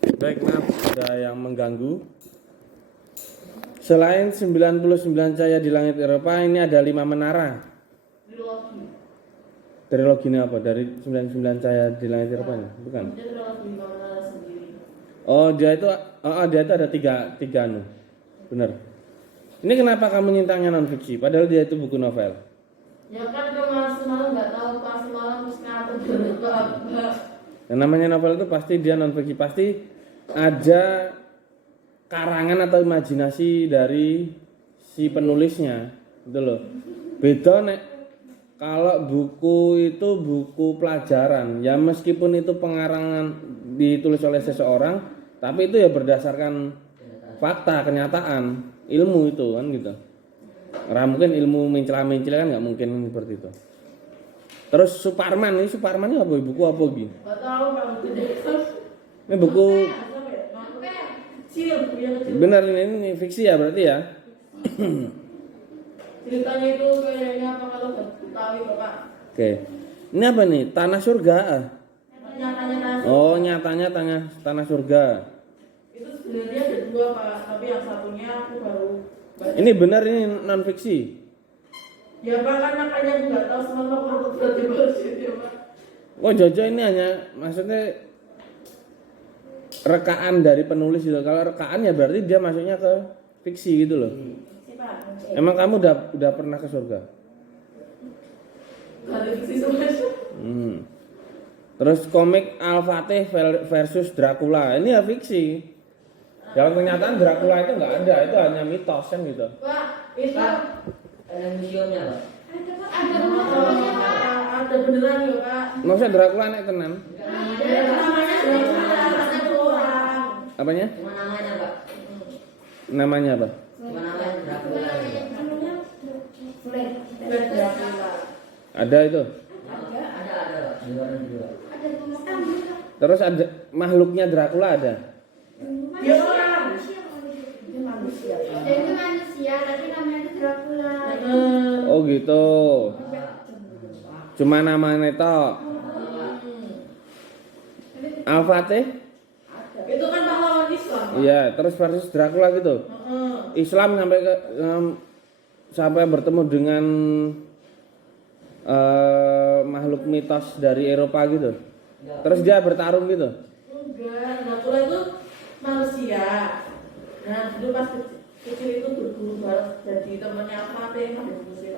Baik, maaf ada yang mengganggu. Selain 99 cahaya di langit Eropa, ini ada 5 menara. Trilogi. Triloginya apa? Dari 99 cahaya di langit Eropa ini? Bukan. Dia trilogi menara sendiri. Oh, dia itu ada tiga anu. Benar. Ini kenapa kamu nyintanya non fiksi? Padahal dia itu buku novel. Ya kan semalam nggak tahu pas semalam terus ngatur berapa. Yang namanya novel itu pasti dia non fiksi, pasti ada karangan atau imajinasi dari si penulisnya, gitu loh. Beda nek kalau buku itu buku pelajaran, ya meskipun itu pengarangan ditulis oleh seseorang, tapi itu ya berdasarkan fakta, kenyataan, ilmu itu kan gitu. Karena mungkin ilmu mencela-mencela kan nggak mungkin seperti itu. Terus Suparman ini apa? Buku apa gitu? Nggak tahu bang gede. Ini buku Kecil, yang kecil. benar ini fiksi ya berarti ya. Ceritanya itu kayaknya apa kalau Betawi bapak? Oke. Ini apa nih? Tanah surga. Nyatanya Oh, nyatanya tanah surga. itu sebenarnya ada dua pak, tapi yang satunya aku baru baca. Ini benar ini non fiksi. Ya pak kan makanya aku nggak tahu semalam aku berarti baca ya pak. Oh, Jojo ini hanya maksudnya rekaan dari penulis gitu. Kalau rekaan ya berarti dia masuknya ke fiksi gitu loh. Emang kamu udah pernah ke surga? Nggak ada fiksi semuanya. Terus komik Al-Fatih versus Dracula. Ini ya fiksi. Dalam kenyataan Dracula itu nggak ada, itu hanya mitos kan gitu. Pak, itu Ada museumnya, Pak. ada beneran ya pak. Maksudnya Dracula nek tenan? Namanya satu orang. Apanya? Cuma namanya, Pak. Namanya apa? Cuma namanya Dracula. Fred Dracula. Ada itu. Ada, Pak. Di luar negeri, Pak. Terus ada makhluknya Dracula ada. Dia orang. Dia manusia, tapi namanya itu Dracula. Oh gitu. Cuma namanya tok. Al-Fatih? Itu kan pahlawan Islam. Pak. Iya, terus versus Dracula gitu. Islam sampai bertemu dengan makhluk mitos dari Eropa gitu. Terus dia bertarung gitu. Enggak, Dracula itu manusia. Nah, dulu pas kecil itu berguru barat jadi temannya Al-Fatih yang ada di Mesir.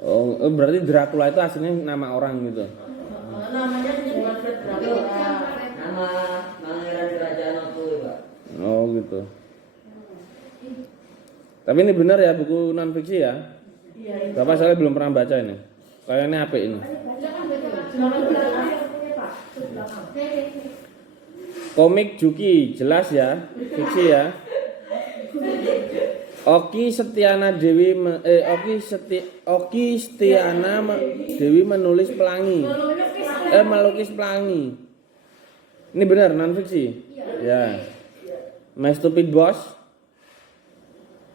Oh, berarti Dracula itu aslinya nama orang gitu. Namanya bukan Fred Dracula. Nama pangeran kerajaan waktu itu, Pak. Oh gitu. Tapi ini benar ya buku non fiksi ya? Iya, itu. Bapak saya belum pernah baca ini. Kayaknya apa ini? Silakan belakang. Komik Juki, jelas ya, fiksi ya. Oki Setiana Dewi menulis pelangi. Melukis pelangi. Ini benar non fiksi? Ya. My Stupid Boss.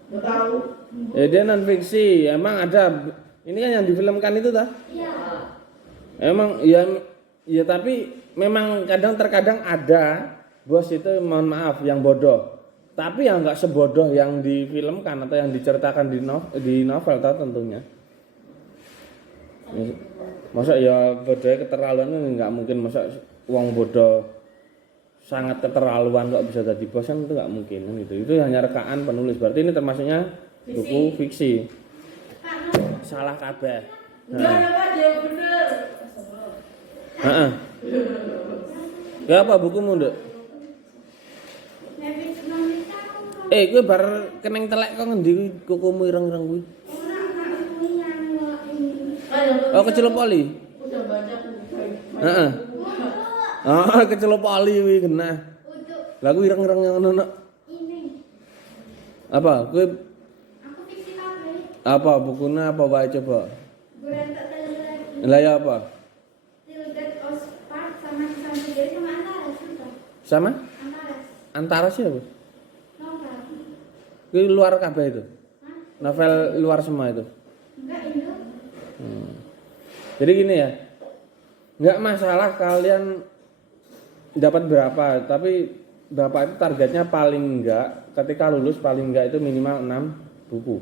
Nggak tahu. Ya dia non fiksi. Emang ada ini kan yang difilmkan itu tah? Iya. Emang ya tapi memang terkadang ada bos itu mohon maaf yang bodoh. Tapi yang nggak sebodoh yang difilmkan atau yang diceritakan di novel tau tentunya. Masa ya bodohnya keterlaluan nggak mungkin, masa uang bodoh sangat keterlaluan kok bisa jadi bos kan itu nggak mungkin gitu. Itu hanya rekaan penulis. Berarti ini termasuknya buku fiksi. Salah kabeh. Enggak ada Pak, dia bener. Heeh. Ya apa bukumu, Nduk? Kowe bar keneng telek kok ngendi kuwi kukumu ireng-ireng kuwi? Oh, kecelup oli. Udah baca buku. Heeh. Kecelup oli kuwi genah. Lah kuwi ireng-ireng yang ngono. Apa? Kowe Aku fiksi kabeh. apa bukunya apa wae coba? Berantak lagi. Lah ya apa? Tilgat Ospar sama Sandiri sama Antares sudah. Sama? Antares. Antara siapa? Novel. Kuwi luar kabeh itu. Hah? Novel luar semua itu. Enggak Indo. Jadi gini ya. Enggak masalah kalian dapat berapa, tapi Bapak itu targetnya paling enggak ketika lulus paling enggak itu minimal 6 buku.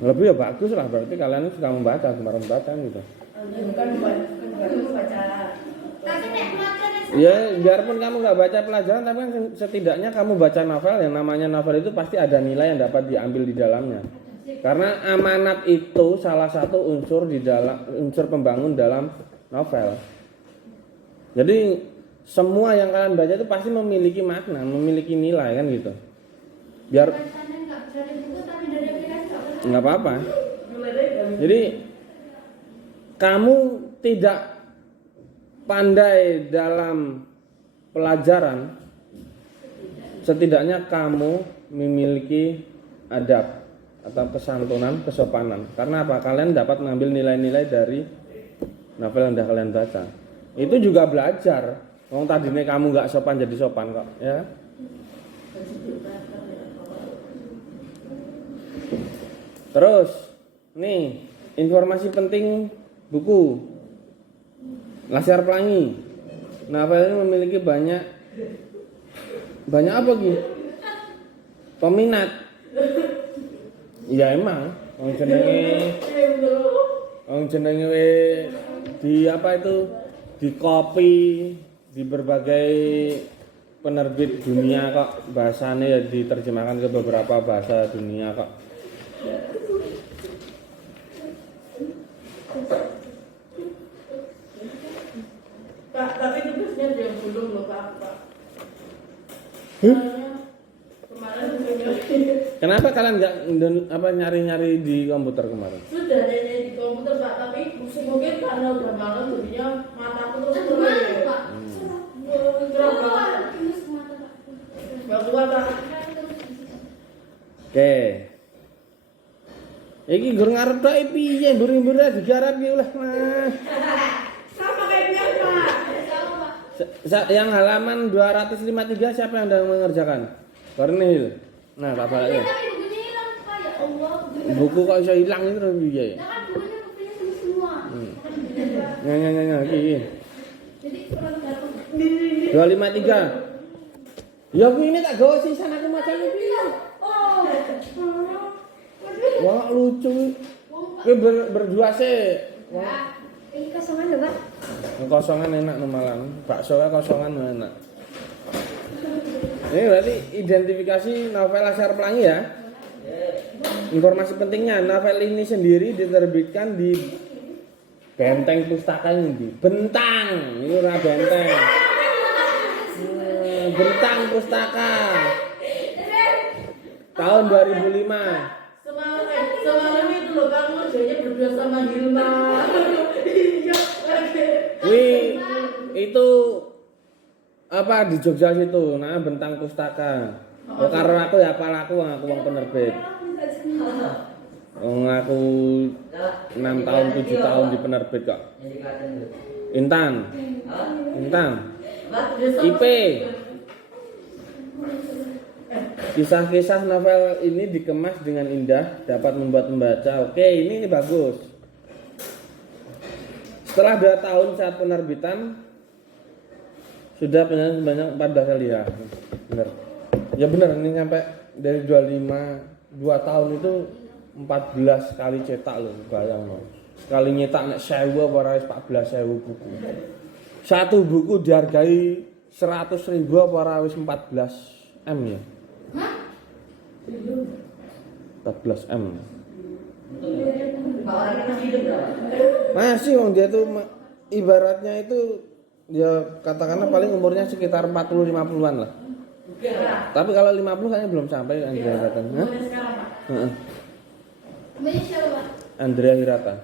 Lebih ya bagus lah, berarti kalian suka membaca, gemar membaca gitu. Bukan baca. Tapi nek pelajaran Ya, biarpun kamu nggak baca pelajaran, tapi kan setidaknya kamu baca novel. Yang namanya novel itu pasti ada nilai yang dapat diambil di dalamnya. Karena amanat itu salah satu unsur di dalam unsur pembangun dalam novel. Jadi semua yang kalian baca itu pasti memiliki makna, memiliki nilai kan gitu. Biar bacanya nggak dari buku tapi dari aplikasi nggak nggak apa-apa. Mulai dari Jadi kamu tidak pandai dalam pelajaran, setidaknya kamu memiliki adab atau kesantunan, kesopanan. Karena apa? Kalian dapat mengambil nilai-nilai dari novel yang sudah kalian baca. Itu juga belajar. Wong tadinya kamu nggak sopan jadi sopan kok, ya. Terus, nih informasi penting buku Laskar Pelangi. Novel ini memiliki banyak apa gitu? Peminat. Ya emang, wong jenenge di apa itu? Di copy di berbagai penerbit dunia kok, bahasanya ya diterjemahkan ke beberapa bahasa dunia kok. Pak, tapi tugasnya dia belum loh Pak. Kemarin Kenapa kalian nggak nyari-nyari di komputer kemarin? sudah ada di komputer Pak, tapi mungkin karena udah malam jadinya mataku terus Gimana terus. Pak? Gerah banget. Ini semua Pak. Gak kuat Pak. Oke. Iki gur ngarep tok piye mburi-mburi digarap ki oleh Mas. Sama kayaknya Pak. Sama Pak. Yang halaman 253 siapa yang sedang mengerjakan? Kornel. Nah, tak balik ya. Tapi bukunya hilang Pak, ya Allah. Buku kok iso hilang itu piye? Ya kan bukunya semua. Nya iki. Jadi kurang dapat. 253. Ya aku ini tak gawe sisan aku macan iki. Oh. Wah, lucu. Kowe berdua sih. Wah, ini kosongan lho Pak. Kosongan enak malah. Baksonya kosongan enak. Ini berarti identifikasi novel Laskar Pelangi ya. Informasi pentingnya, novel ini sendiri diterbitkan di Benteng Pustaka ini. Bentang, ini ora benteng. Bentang Pustaka. Tahun 2005. Semalam itu loh kamu kerjanya berdua sama Hilma. Iya, lagi. Wih, itu apa di Jogja situ, nah Bentang Pustaka. Oh, karena aku ya apal aku wong penerbit. Wong aku 6 tahun 7 tahun di penerbit kok. Yang dikatain tuh. Intan. Hah? Intan. Apa? IP. Kisah-kisah novel ini dikemas dengan indah, dapat membuat membaca. Oke, ini bagus. Setelah 2 tahun saat penerbitan, sudah penyanyi sebanyak 14 kali ya. Bener. Ya bener, ini sampai dari 25 2 tahun itu 14 kali cetak loh, bayang loh. Sekali nyetak nek 1000 apa ora 14.000 buku. Satu buku dihargai 100.000 apa ora wis 14 M ya? Hah? 14 M. Pak orangnya masih hidup berapa? Masih wong dia tuh ibaratnya itu ya katakanlah paling umurnya sekitar 40-50-an lah. Tapi kalau 50 kayaknya belum sampai Andrea Hirata. Hah? Mulai sekarang Pak. Heeh. Banyak siapa Pak? Andrea Hirata.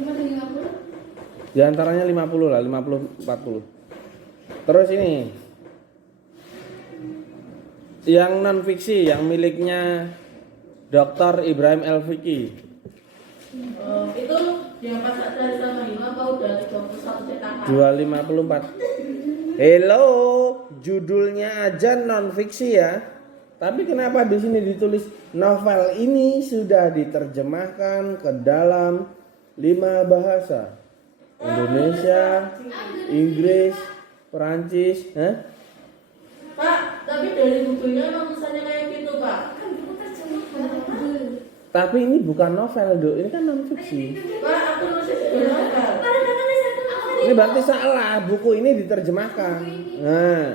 50. Di antaranya 50 lah, 50-40. Terus ini yang non fiksi yang miliknya Dr. Ibrahim El-Fiqi. Itu yang pas dari sama Hilma apa udah 21 cetakan? 254. Hello, judulnya aja non fiksi ya. Tapi kenapa di sini ditulis novel ini sudah diterjemahkan ke dalam 5 bahasa? Indonesia, Inggris, Perancis, Pak, tapi dari bukunya emang tulisannya kayak gitu, Pak. Kan buku terjemahan. Tapi ini bukan novel, Dok. Ini kan non fiksi. Pak, aku nulisnya sudah novel. Pada katanya satu novel. Ini berarti salah, buku ini diterjemahkan. Nah,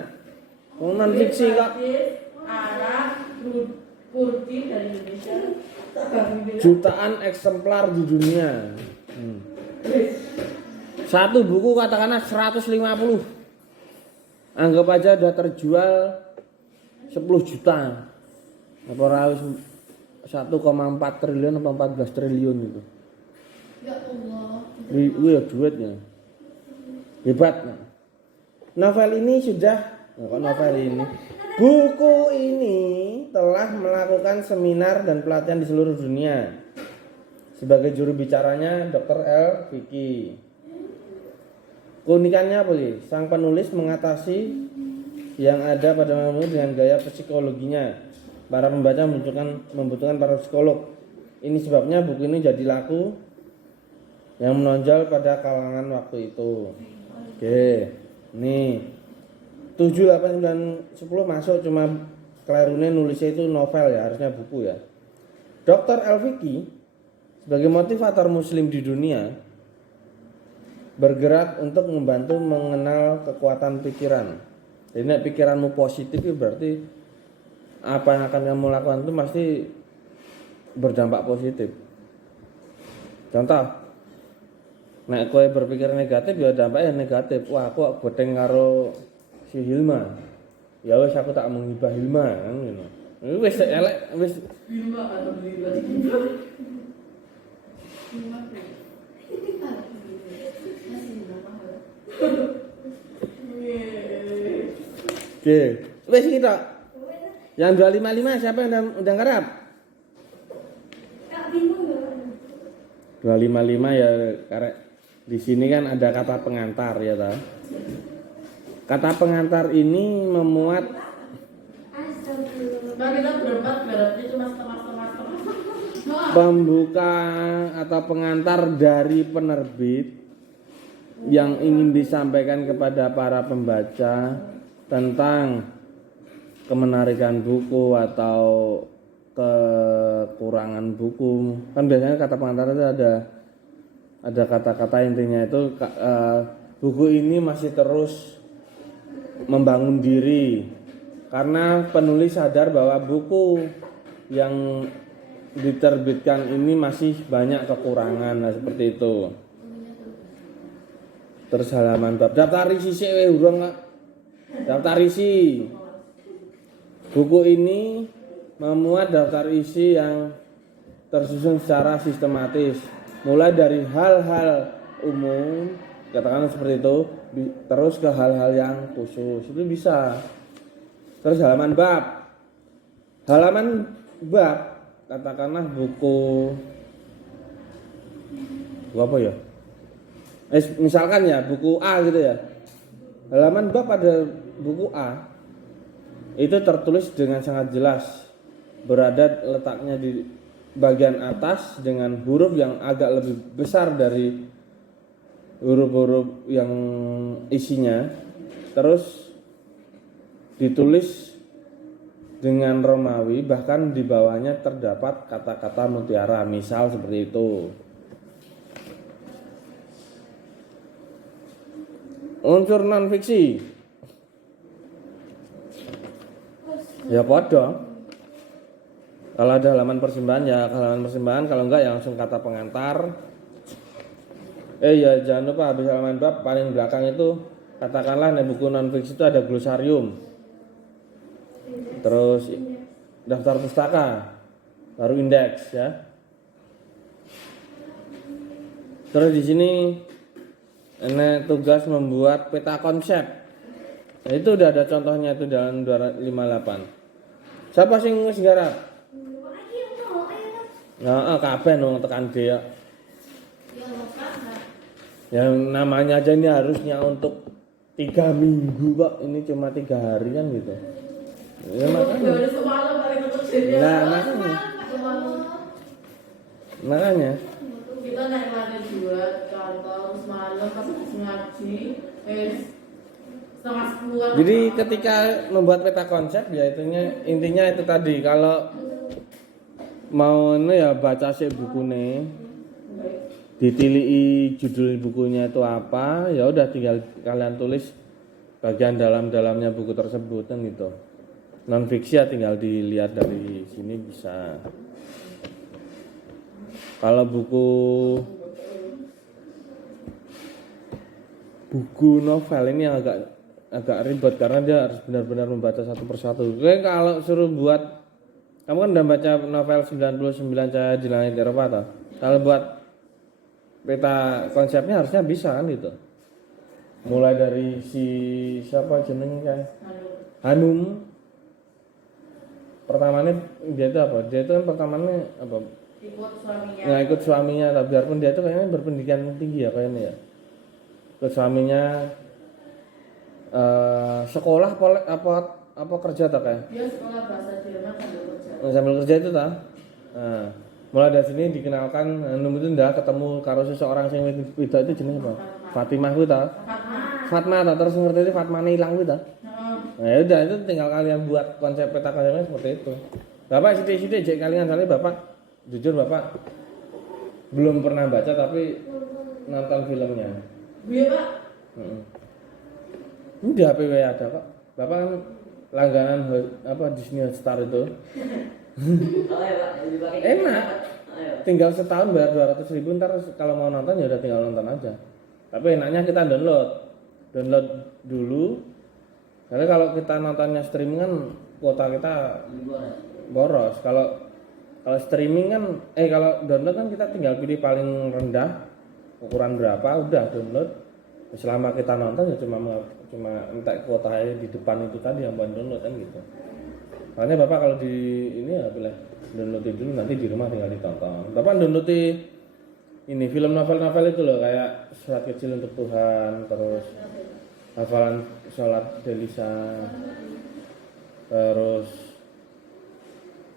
non fiksi kok. Perancis, Arab, Kurdi dari Indonesia. Jutaan eksemplar di dunia. Satu buku katakanlah 150. Anggap aja udah terjual 10 juta. Apa harus 1,4 triliun atau 14 triliun itu. Ya Allah. Iya duitnya. Hebat. Novel ini sudah, kok novel ini? Buku ini telah melakukan seminar dan pelatihan di seluruh dunia. Sebagai juru bicaranya Dr. L. Vicky. Keunikannya apa sih? Sang penulis mengatasi yang ada pada manusia dengan gaya psikologinya. Para pembaca membutuhkan para psikolog. Ini sebabnya buku ini jadi laku yang menonjol pada kalangan waktu itu. Oke, nih 7, 8, 9, 10 masuk, cuma kelirunya nulisnya itu novel ya, harusnya buku ya. Dr. L. Vicky sebagai motivator muslim di dunia bergerak untuk membantu mengenal kekuatan pikiran. Jadi nek pikiranmu positif itu berarti apa yang akan kamu lakukan itu pasti berdampak positif. Contoh, nek kowe berpikir negatif ya dampaknya negatif. Wah, aku godeng karo si Hilma. Ya wis aku tak menghibah Hilma kan ngono. Wis elek wis Hilma atau Hilma. Oke, wis kita. Yang 255 siapa yang undang karep? Kak bingung ya. 255 ya karek. Di sini kan ada kata pengantar ya ta. Kata pengantar ini memuat Astagfirullah. Pak, kita berempat berarti cuma setengah-setengah. pembuka atau pengantar dari penerbit yang ingin disampaikan kepada para pembaca tentang kemenarikan buku atau kekurangan buku. Kan biasanya kata pengantar itu ada kata-kata intinya itu buku ini masih terus membangun diri karena penulis sadar bahwa buku yang diterbitkan ini masih banyak kekurangan, nah seperti itu. Terus halaman bab daftar isi sik urung Kak. Daftar isi. Buku ini memuat daftar isi yang tersusun secara sistematis, mulai dari hal-hal umum, katakanlah seperti itu, terus ke hal-hal yang khusus. Itu bisa. Terus halaman bab. Halaman bab katakanlah buku apa ya? Misalkan ya buku A gitu ya. Halaman bab pada buku A itu tertulis dengan sangat jelas, berada letaknya di bagian atas dengan huruf yang agak lebih besar dari huruf-huruf yang isinya, terus ditulis dengan Romawi, bahkan di bawahnya terdapat kata-kata mutiara, misal seperti itu. Unsur non fiksi ya podo. Kalau ada halaman persembahan ya halaman persembahan, kalau enggak ya langsung kata pengantar. Ya jangan lupa habis halaman bab paling belakang itu katakanlah di buku non fiksi itu ada glosarium. Terus daftar pustaka, baru indeks ya. Terus di sini ini tugas membuat peta konsep. Nah, itu udah ada contohnya itu dalam 258. Siapa sing wis garap? Nah, kabeh nang tekan dia. Yang namanya aja ini harusnya untuk 3 minggu kok, ini cuma 3 hari kan gitu. Ya makanya. Dari semalam paling kecil. Nah, makanya. Kita naik lantai 2 kantor semalam pas ngaji, Kan Jadi ketika membuat peta konsep ya intinya itu tadi, kalau mau ini ya baca sih bukunya, ditilii judul bukunya itu apa, ya udah tinggal kalian tulis bagian dalam-dalamnya buku tersebut kan gitu. Non fiksi ya tinggal dilihat dari sini bisa. Kalau buku novel ini yang agak ribet karena dia harus benar-benar membaca satu persatu. Kayak kalau suruh buat, kamu kan udah baca novel 99 Cahaya di Langit Eropa toh. Kalau buat peta konsepnya harusnya bisa kan gitu. Mulai dari si siapa jenengnya kan? Hanum. Pertamanya dia itu apa? Dia itu kan pertamanya apa? ikut suaminya. Nggak ikut suaminya, tapi biarpun dia itu kayaknya berpendidikan tinggi ya kayaknya ya. Ikut suaminya sekolah apa kerja tak kayak? Dia sekolah bahasa Jerman sambil kerja. Sambil kerja itu tak? Nah, mulai dari sini dikenalkan Hanum itu ndak ketemu karo seseorang sing wedok itu jenenge apa? Fatimah ku ta? Fatma ta, terus ngerti itu Fatmane ilang ku ta? Nah, ya udah itu tinggal kalian buat konsep peta konsepnya seperti itu. Bapak sithik-sithik jek kalian soalnya Bapak jujur Bapak belum pernah baca tapi nonton filmnya. Iya Pak. Ini di HP ada kok. Bapak kan langganan apa Disney Star itu. Oh ya Pak, yang dipakai. Enak. Ayo. Tinggal setahun bayar 200.000, ntar kalau mau nonton ya udah tinggal nonton aja. Tapi enaknya kita download dulu. Karena kalau kita nontonnya streaming kan kuota kita boros. Kalau streaming kan kalau download kan kita tinggal pilih paling rendah ukuran berapa, udah download. Selama kita nonton ya cuma entek kuota di depan itu tadi yang buat download kan gitu. Makanya Bapak kalau di ini ya pilih download dulu, nanti di rumah tinggal ditonton. Bapak download ini film novel-novel itu loh, kayak Surat Kecil untuk Tuhan, terus hafalan sholat Delisa, terus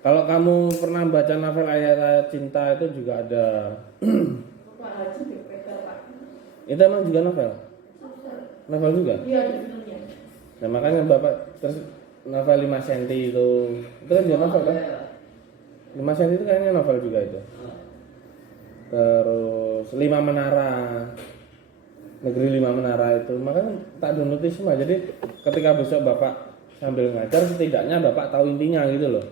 kalau kamu pernah baca novel Ayat-Ayat Cinta itu juga ada. Pak Haji BPK Pak. Itu emang juga novel juga. Iya di filmnya. Nah makanya Bapak terus novel 5 cm itu kan juga novel kan? 5 cm itu kayaknya novel juga itu. Terus 5 Menara, Negeri 5 Menara itu, makanya tak download semua. Jadi ketika besok Bapak sambil ngajar, setidaknya Bapak tahu intinya gitu loh.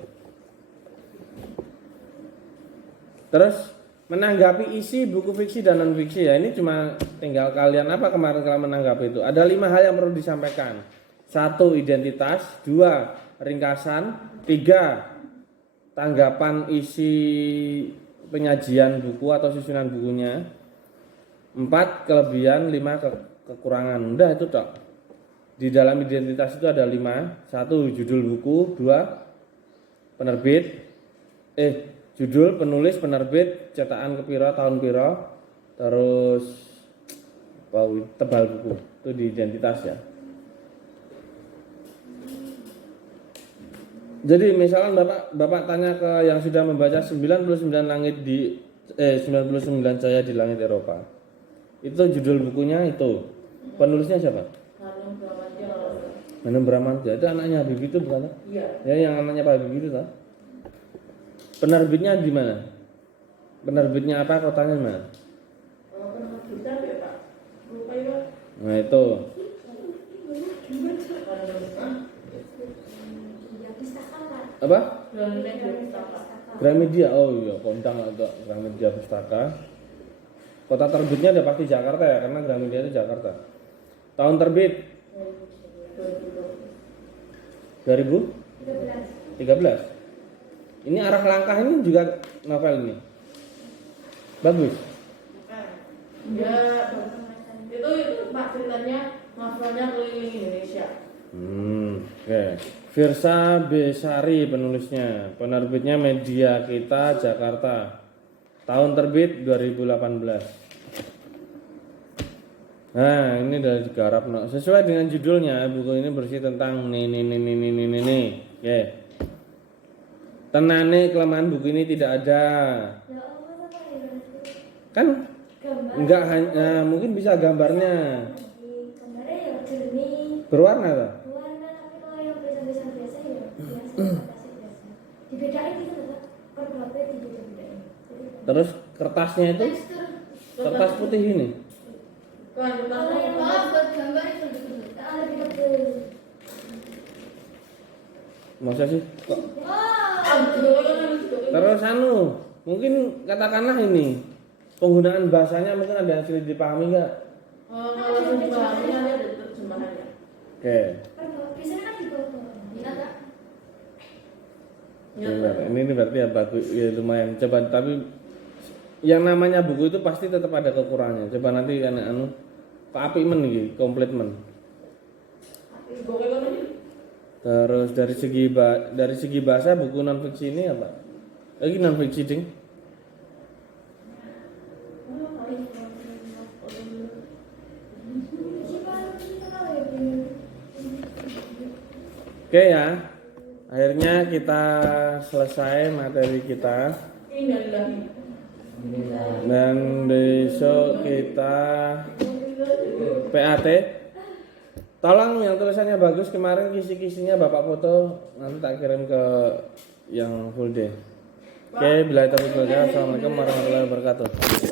Terus menanggapi isi buku fiksi dan non fiksi ya, ini cuma tinggal kalian apa kemarin kalian menanggapi itu. Ada 5 hal yang perlu disampaikan. 1. Identitas. 2. Ringkasan. 3. Tanggapan isi penyajian buku atau susunan bukunya. 4. Kelebihan. 5. Kekurangan. Udah itu tok. Di dalam identitas itu ada 5. 1. Judul buku. 2. Penerbit. Judul, penulis, penerbit, cetakan kepiro, tahun piro. Terus tebal buku. Itu di identitas ya. Jadi misalkan Bapak tanya ke yang sudah membaca 99 Cahaya di Langit Eropa. Itu judul bukunya itu. Penulisnya siapa? Hanum Bramantya. Itu anaknya Habibie itu bukan? Iya. Ya yang anaknya Pak Habibie itu toh. Penerbitnya di mana? Penerbitnya apa? Kotanya di mana? Kalau penerbitnya ya Pak. Lupa ya. Nah itu. Apa? Gramedia. Oh iya, kondang atau Gramedia Pustaka. Kota terbitnya udah pasti Jakarta ya, karena Gramedia itu Jakarta. Tahun terbit 2013. Ini Arah Langkah ini juga novel ini. Bagus. Ya, itu Pak ceritanya novelnya keliling Indonesia. Oke. Firsa Besari penulisnya, penerbitnya Media Kita Jakarta. Tahun terbit 2018. Nah, ini udah digarap sesuai dengan judulnya. Buku ini bersih tentang ini. Oke. Tenane kelemahan buku ini tidak ada. Kan enggak hanya mungkin bisa gambarnya. Berwarna toh? Warna tapi kalau yang tulisan-tulisan biasa ya biasa kertasnya biasa. Dibedain gitu loh, per berapa dibedain. Terus kertasnya itu Tekstur. kertas putih ini. Kan Kalau yang buat gambar itu lebih tebel. Masa sih? Kok? Oh. Terus mungkin katakanlah ini penggunaan bahasanya mungkin ada yang sulit dipahami nggak? kalau terjemahannya ada terjemahannya. Oke. Biasanya kan di bawah. Minat tak? Benar. Ini berarti ya bagus, ya lumayan. Coba tapi yang namanya buku itu pasti tetap ada kekurangannya. Coba nanti kan Pak Api men iki, komplit men. Terus dari segi bahasa buku non fiksi ini apa? Lagi non fiksi ding. Oke ya. Akhirnya kita selesai materi kita. Dan besok kita PAT. Tolong yang tulisannya bagus kemarin kisi-kisinya Bapak foto nanti tak kirim ke yang full day. Oke, bila itu Assalamualaikum warahmatullahi wabarakatuh.